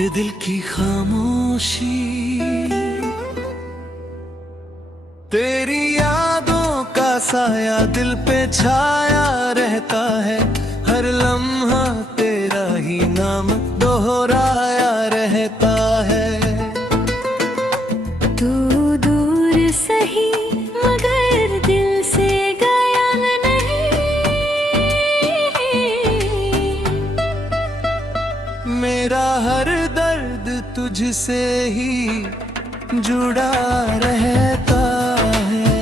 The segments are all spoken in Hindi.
टूटे दिल की खामोशी, तेरी यादों का साया दिल पे छाया रहता है। हर लम्हा तेरा ही नाम दोहराया रहता है। तू दूर सही मगर दिल से गया नहीं। मेरा हर दर्द तुझसे ही जुड़ा रहता है।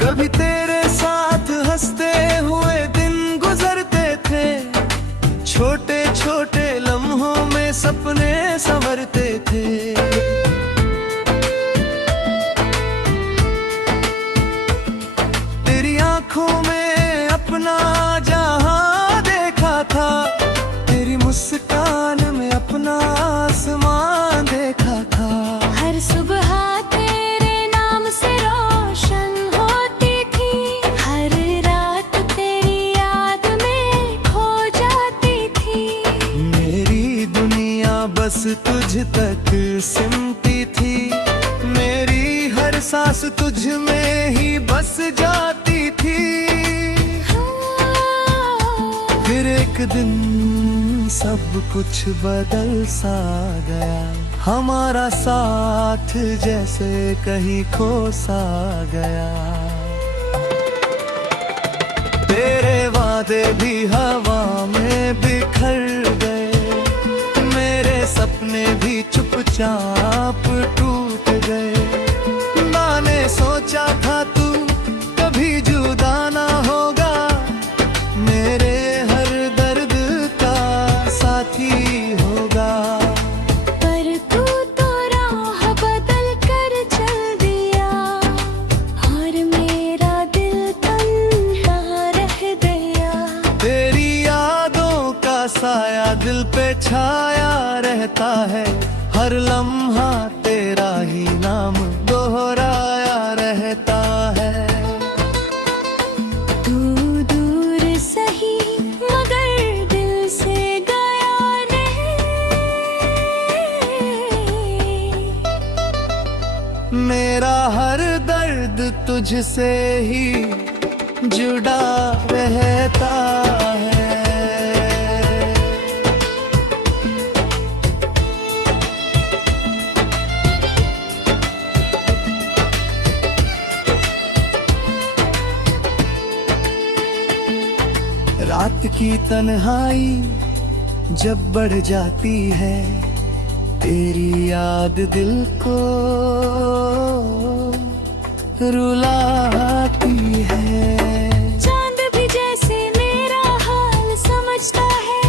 कभी तेरे साथ हंसते हुए दिन गुजरते थे, छोटे छोटे लम्हों में सपने संवरते थे। तेरी आंखों में अपना जहां देखा था, तेरी मुस्कान में अपना आसमान देखा था। हर सुबह तेरे नाम से रोशन होती थी, हर रात तेरी याद में खो जाती थी। मेरी दुनिया बस तुझ तक सिमटी थी, मेरी हर सांस तुझ में ही बस जाती थी। फिर एक दिन सब कुछ बदल सा गया, हमारा साथ जैसे कहीं खो सा गया। तेरे वादे भी हवा में बिखर गए, मेरे सपने भी चुपचाप टूट गए। मैंने सोचा था तू कभी जुदा ना होगा, मेरे हर दर्द का साथी होगा। पर तू तो राह बदल कर चल दिया, और मेरा दिल तन्हा रह गया। तेरी यादों का साया दिल पे छाया रहता है। हर लम्हा तेरा ही नाम दोहराया रहता है। तू दूर सही मगर दिल से गया नहीं। मेरा हर दर्द तुझसे ही जुड़ा रहता है। रात की तन्हाई जब बढ़ जाती है, तेरी याद दिल को रुलाती है। चांद भी जैसे मेरा हाल समझता है,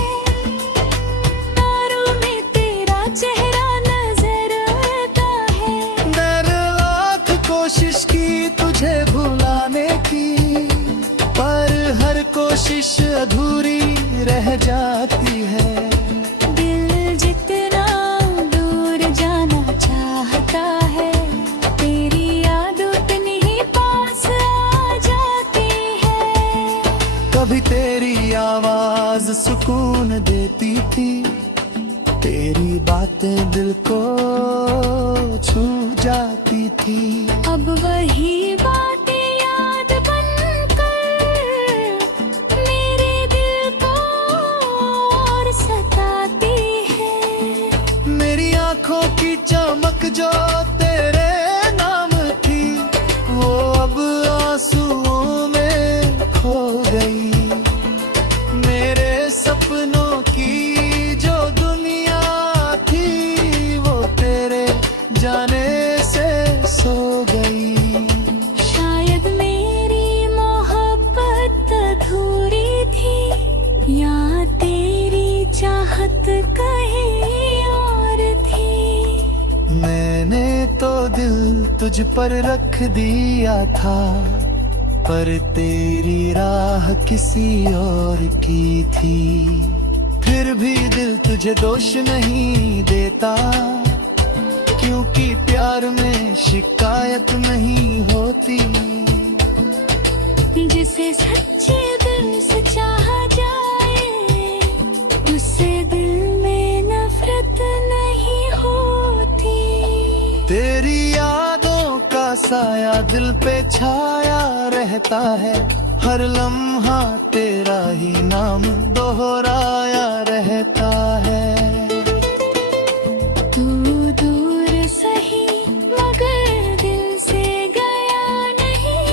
तारों में तेरा चेहरा नजर आता है। मैंने लाख कोशिश की तुझे भुलाने की, पर हर कोशिश अधूरी रह जाती है। दिल जितना दूर जाना चाहता है, तेरी याद उतनी ही पास आ जाती है। कभी तेरी आवाज सुकून देती थी, तेरी बातें दिल को छू जाती थी। अब वही बातें याद बनकर मेरे दिल को और सताती है। मेरी आंखों की चमक जो तेरे नाम थी, वो अब आंसुओं में खो गई। मेरे सपनों की जो दुनिया थी, वो तेरे जाने से सो गई। शायद मेरी मोहब्बत अधूरी थी, या तेरी चाहत कहीं और थी। मैंने तो दिल तुझ पर रख दिया था, पर तेरी राह किसी और की थी। फिर भी दिल तुझे दोष नहीं देता, क्योंकि प्यार में शिकायत नहीं होती। जिसे सच्चे दिल से चाहा जाए, साया दिल पे छाया रहता है, हर लम्हा तेरा ही नाम दोहराया रहता है। तू दूर सही मगर दिल से गया नहीं,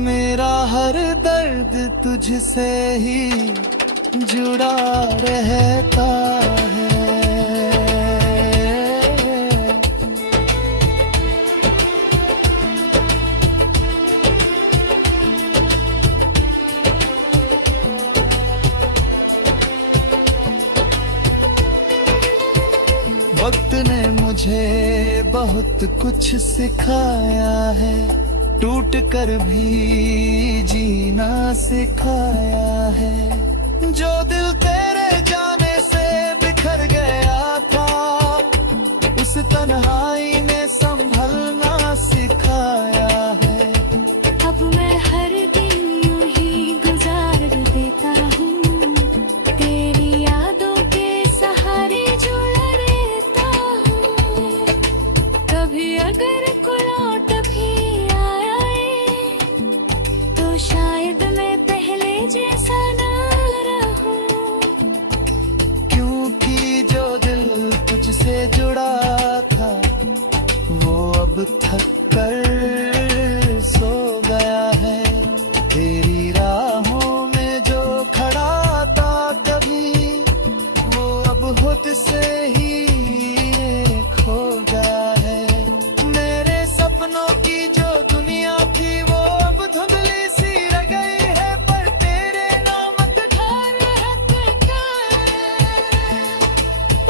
मेरा हर दर्द तुझसे ही जुड़ा रहता है। वक्त ने मुझे बहुत कुछ सिखाया है, टूट कर भी जीना सिखाया है। जो दिल तेरे जाने से बिखर गया था, उस तन्हाई ने संभलना सिखाया है। अब मैं हर दिन यूं ही गुजार देता हूँ, तेरी यादों के सहारे जुड़ा रहता हूँ। कभी अगर कोई लौट भी आए तो शायद मैं पहले जैसा ना रहूं, क्योंकि जो दिल तुझसे जुड़ा था वो अब थक कर सो गया है। तेरी राहों में जो खड़ा था कभी, वो अब खुद से ही खो गया है। मेरे सपनों की जो दुनिया थी वो अब धुंधली सी रह गई है, पर तेरे नामक घर हटका है।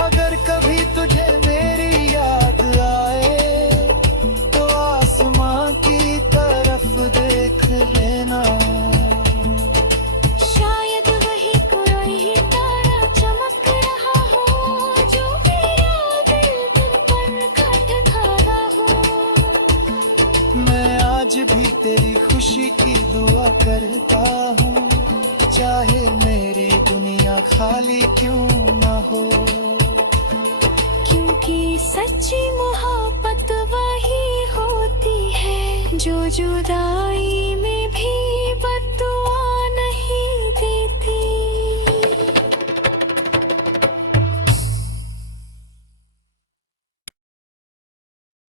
अगर कभी तुझे मेरी याद आए तो आसमां की तरफ देख लेना, शायद वही कोई ही तारा चमक रहा हो, जो मेरा दिल तुम पर खटका रहा हो। मैं आज भी तेरी खुशी की दुआ करता हूँ, चाहे मेरी दुनिया खाली क्यों ना हो। क्योंकि सच्ची मोहब्बत वही होती है जो जुदाई में भी बद्दुआ नहीं देती।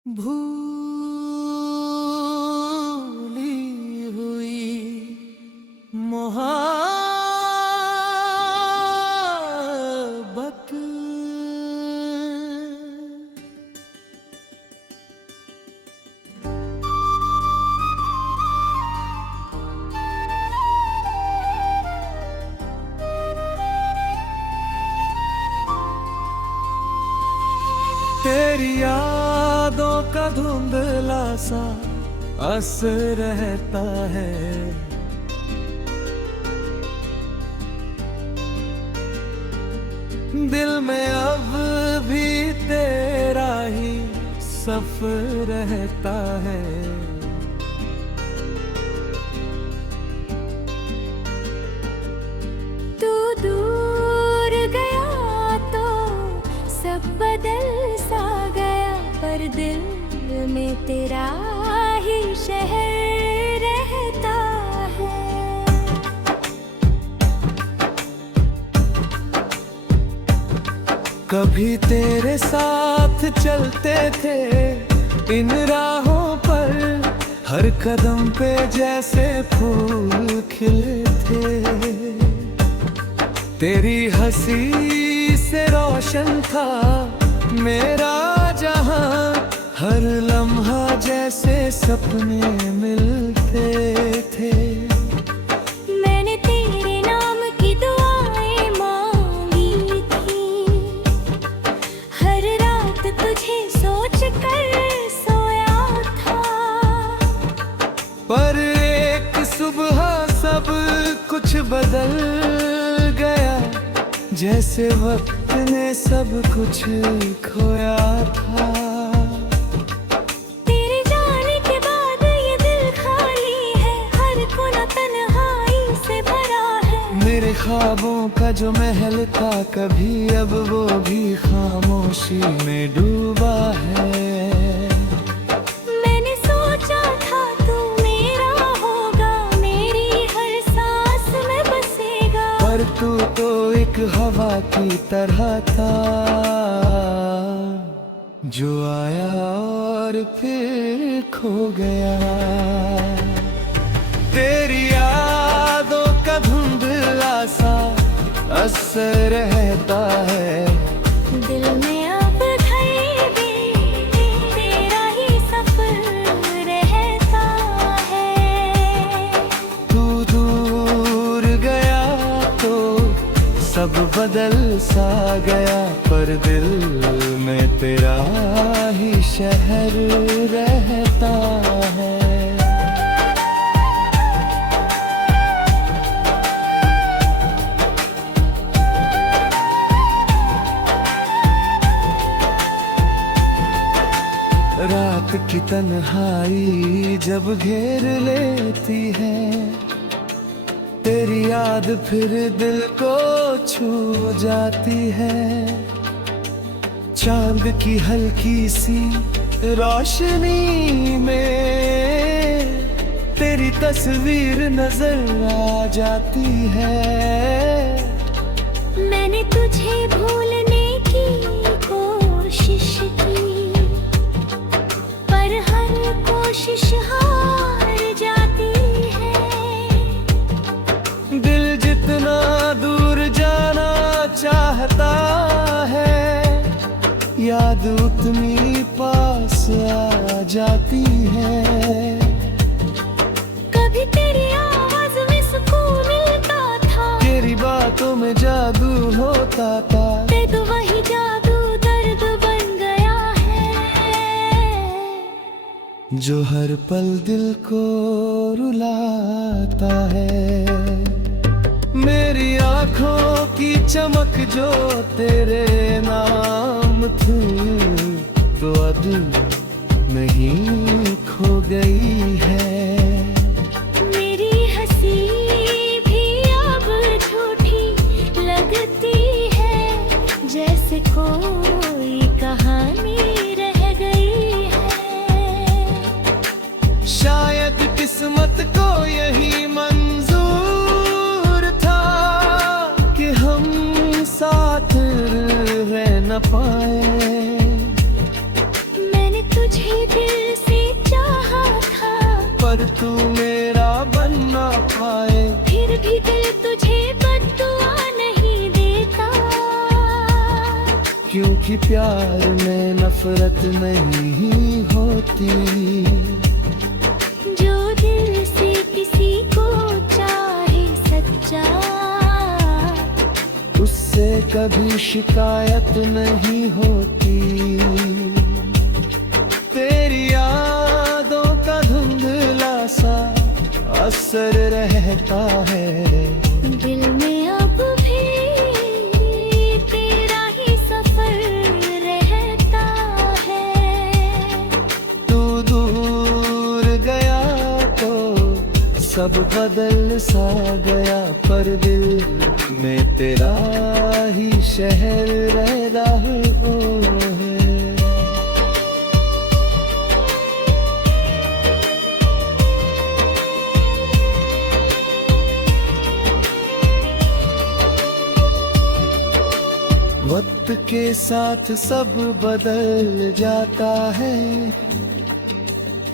भूली हुई मोहब्बत, तेरी यादों का धुंधला सा असर रहता है। दिल में अब भी तेरा ही सफर रहता है। तू दूर गया तो सब बदल सा गया, पर दिल में तेरा ही शहर रहता है। कभी तेरे साथ चलते थे इन राहों पर, हर कदम पे जैसे फूल खिले थे। तेरी हंसी से रोशन था मेरा जहां, हर लम्हा जैसे सपने मिलते थे। मैंने तेरे नाम की दुआएं मांगी थी, हर रात तुझे सोच कर सोया था। पर एक सुबह सब कुछ बदल गया, जैसे वक्त ने सब कुछ खोया था। तेरे जाने के बाद ये दिल खाली है, हर कोना तन्हाई से भरा है। मेरे ख्वाबों का जो महल था कभी, अब वो भी खामोशी में डूबा है। मैंने सोचा था तू मेरा होगा, मेरी हर सांस में बसेगा, पर तू तो एक हवा की तरह था, जो आया और फिर खो गया। तेरी यादों का धुंधला सा असर रहता है, दिल में अब घर भी तेरा ही सफर रहता है। तू दूर गया तो सब बदल सा गया, पर दिल में तेरा ही शहर रहता है। रात की तन्हाई जब घेर लेती है, तेरी याद फिर दिल को छू जाती है। चांद की हल्की सी रोशनी में तेरी तस्वीर नजर आ जाती है। मैंने तुझे भूलने की कोशिश की, पर हर कोशिश हार जाती है। दिल जितना दूर जाना चाहता है, याद उतनी पास आ जाती है। कभी तेरी आवाज में सुकून मिलता था, तेरी बातों में जादू होता था, ते तो वही जादू दर्द बन गया है, जो हर पल दिल को रुलाता है। मेरी आंखों की चमक जो तेरे नाम थी, तो अब नहीं खो गई है। मेरी हंसी भी अब झूठी लगती है, जैसे कोई कहानी रह गई है। शायद किस्मत को यही मंजूर था कि हम साथ रह न पाए। मैंने तुझे दिल से चाहा था, पर तू मेरा बन ना पाए। फिर भी दिल तुझे बद्दुआ नहीं देता, क्योंकि प्यार में नफरत नहीं होती। जो दिल से किसी को चाहे सच्चा, उससे कभी शिकायत नहीं होती। तेरी यादों का धुंधला सा असर रहता है, दिल में अब भी तेरा ही सफर रहता है। तू दूर गया तो सब बदल सा गया, पर दिल में तेरा ही शहर रह रहा है। वक्त के साथ सब बदल जाता है,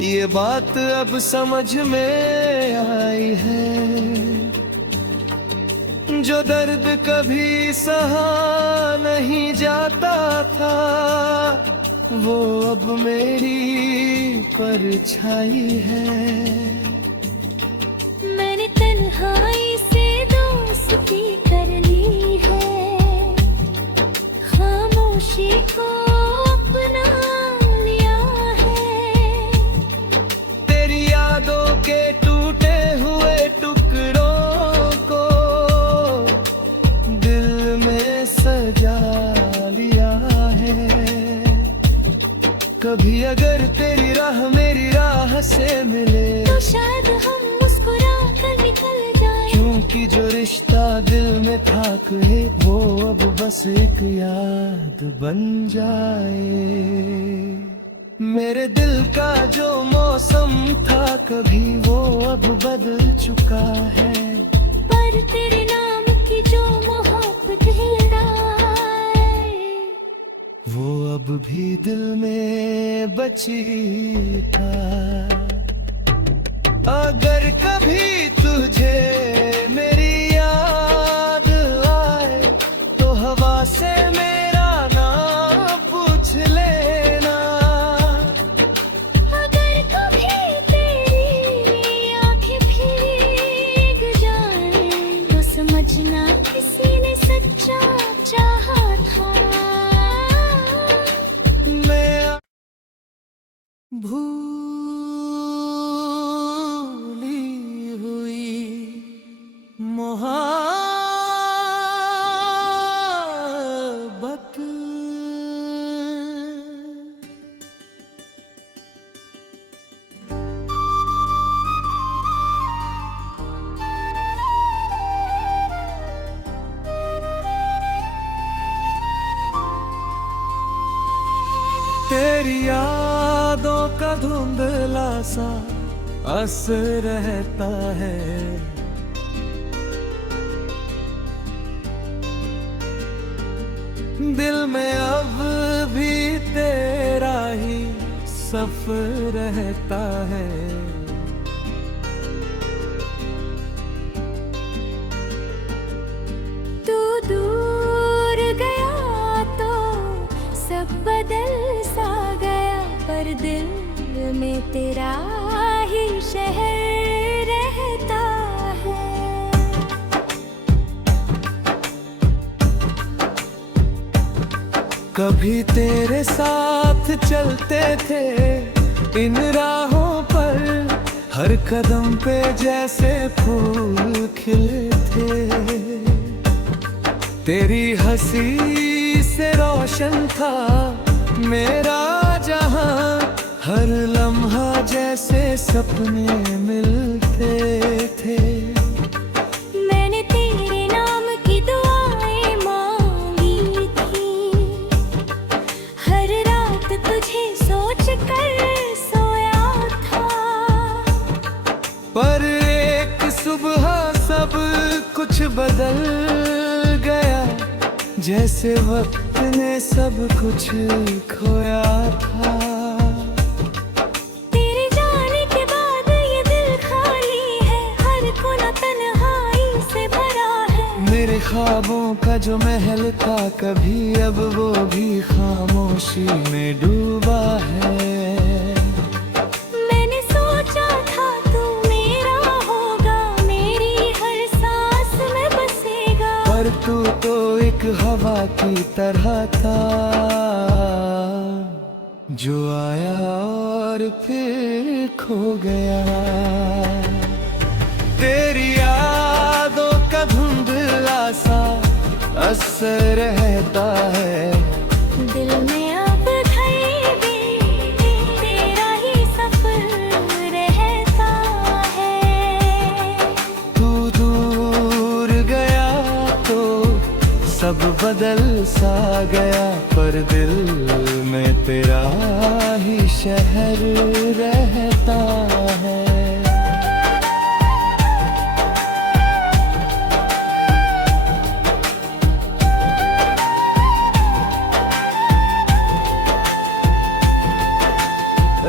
ये बात अब समझ में आई है। जो दर्द कभी सहा नहीं जाता था, वो अब मेरी परछाई है। मैंने तन्हाई से दोस्ती कर ली है, खामोशी को अपना लिया है। तेरी यादों के टूटे हुए टुकड़ों को दिल में सजा लिया है। कभी अगर तेरी राह मेरी राह से मिले, तो शायद हम मुस्कुरा कर निकल जाए, क्योंकि जो रिश्ता दिल में था कहे वो अब बस एक याद बन जाए। मेरे दिल का जो मौसम था कभी वो अब बदल चुका है। पर तेरे नाम की जो मोहब्बत है वो अब भी दिल में बची था। अगर कभी तुझे मेरी याद आए तो हवा से मेरा नाम पूछ लेना। अगर कभी तेरी आंखें भीग जाएं तो समझना किसी ने सच्चा चाहा था। मैं भूली हुई मोहब्बत तेरी यादों का धुंधला सा असर रहता है। दिल में अब भी तेरा ही सफर रहता है। तू दूर गया तो सब बदल सा गया, पर दिल में तेरा ही शहर रहता है। कभी तेरे साथ चलते थे इन राहों पर, हर कदम पे जैसे फूल खिले थे। तेरी हंसी से रोशन था मेरा जहां, हर लम्हा जैसे सपने मिलते थे। मैंने तेरे नाम की दुआएं मांगी थी, हर रात तुझे सोच कर सोया था। पर एक सुबह सब कुछ बदल गया, जैसे वक्त ने सब कुछ खोया था। तेरे जाने के बाद ये दिल खाली है, हर कोना तन्हाई से भरा है। मेरे ख्वाबों का जो महल था कभी, अब वो भी खामोशी में डूबा है। मैंने सोचा था तू मेरा होगा, मेरी हर सांस में बसेगा। पर तू तो एक हवा की तरह था, जो आया और फिर खो गया। तेरी यादों का धुंधला सा असर रहता है। दिल में अब भी तेरा ही सफर रहता है। तू दूर गया तो सब बदल सा गया, पर दिल में तेरा ही शहर रहता है।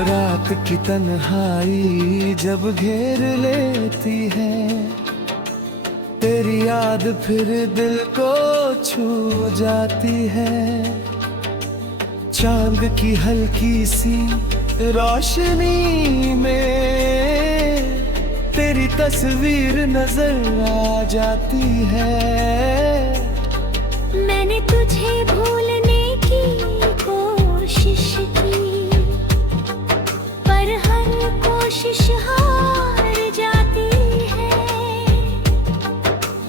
रात की तन्हाई जब घेर लेती है, तेरी याद फिर दिल को छू जाती है। चांद की हल्की सी रोशनी में तेरी तस्वीर नजर आ जाती है। मैंने तुझे भूलने की कोशिश की, पर हर कोशिश हार जाती है।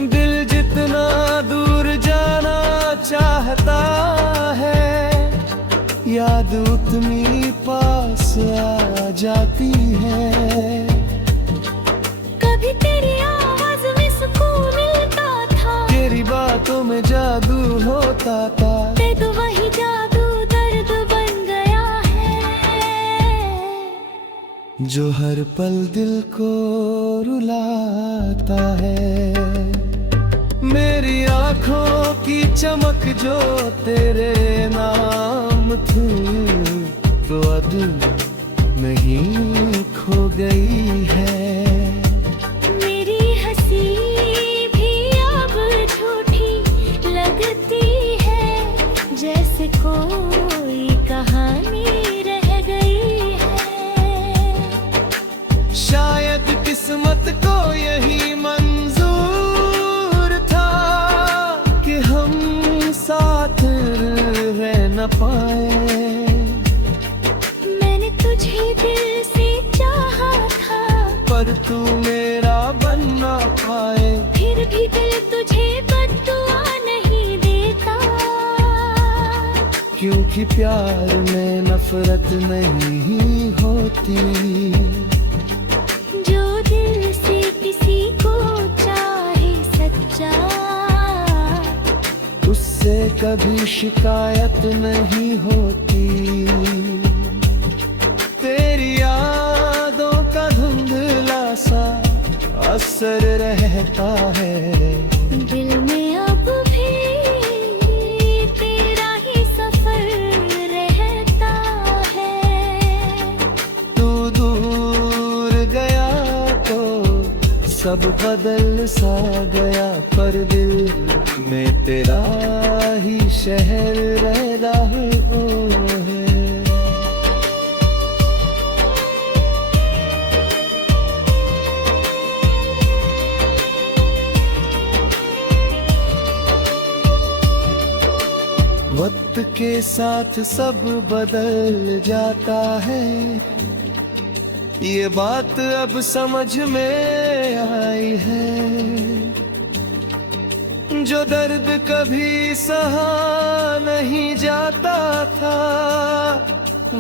दिल जितना दूर जाना चाहता है, याद उतनी पास आ जाती है। कभी तेरी आवाज में सुकून बताता, ते तो वही जादू दर्द बन गया है, जो हर पल दिल को रुलाता है। मेरी आँखों की चमक जो तेरे नाम थी, तो अब नहीं खो गई है। मेरी हंसी भी अब झूठी लगती है, जैसे कोई कहानी रह गई है। शायद किस्मत को यही मंजूर था कि हम साथ रह न पाए। मैंने तुझे दिल से चाहा था, पर तू मेरा बन ना पाए। फिर भी दिल तुझे बद्दुआ नहीं देता, क्योंकि प्यार में नफरत नहीं होती। जो दिल से किसी को चाहे सच्चा, उससे कभी शिकायत नहीं होती। तेरी यादों का धुंधला सा असर रहता है, दिल में अब भी तेरा ही सफर रहता है। तू दूर गया तो सब बदल सा गया, पर दिल में तेरा ही शहर रह रहा है। वक्त के साथ सब बदल जाता है, ये बात अब समझ में आई है। जो दर्द कभी सहा नहीं जाता था,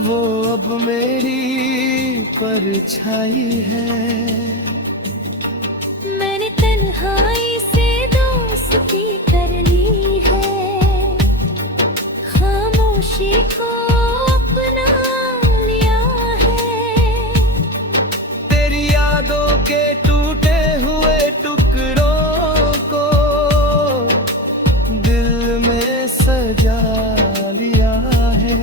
वो अब मेरी परछाई है। मैंने तन्हाई से दोस्ती कर ली है, खामोशी को अपना लिया है। तेरी यादों के टूटे हुए टुकड़ों को दिल में सजा लिया है।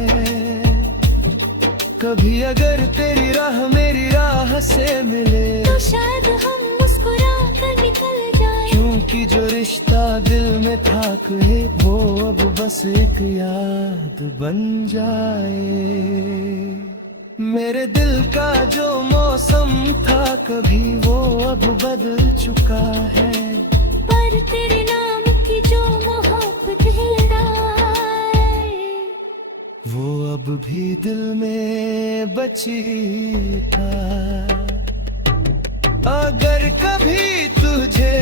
कभी अगर तेरी राह मेरी राह से मिले, तो शायद हम मुस्कुरा कर निकल जाए, क्योंकि जो रिश्ता दिल में था कहे, वो अब बस एक याद बन जाए। मेरे दिल का जो मौसम था कभी, वो अब बदल चुका है। पर तेरे नाम की जो मोहब्बत है, वो अब भी दिल में बची था। अगर कभी तुझे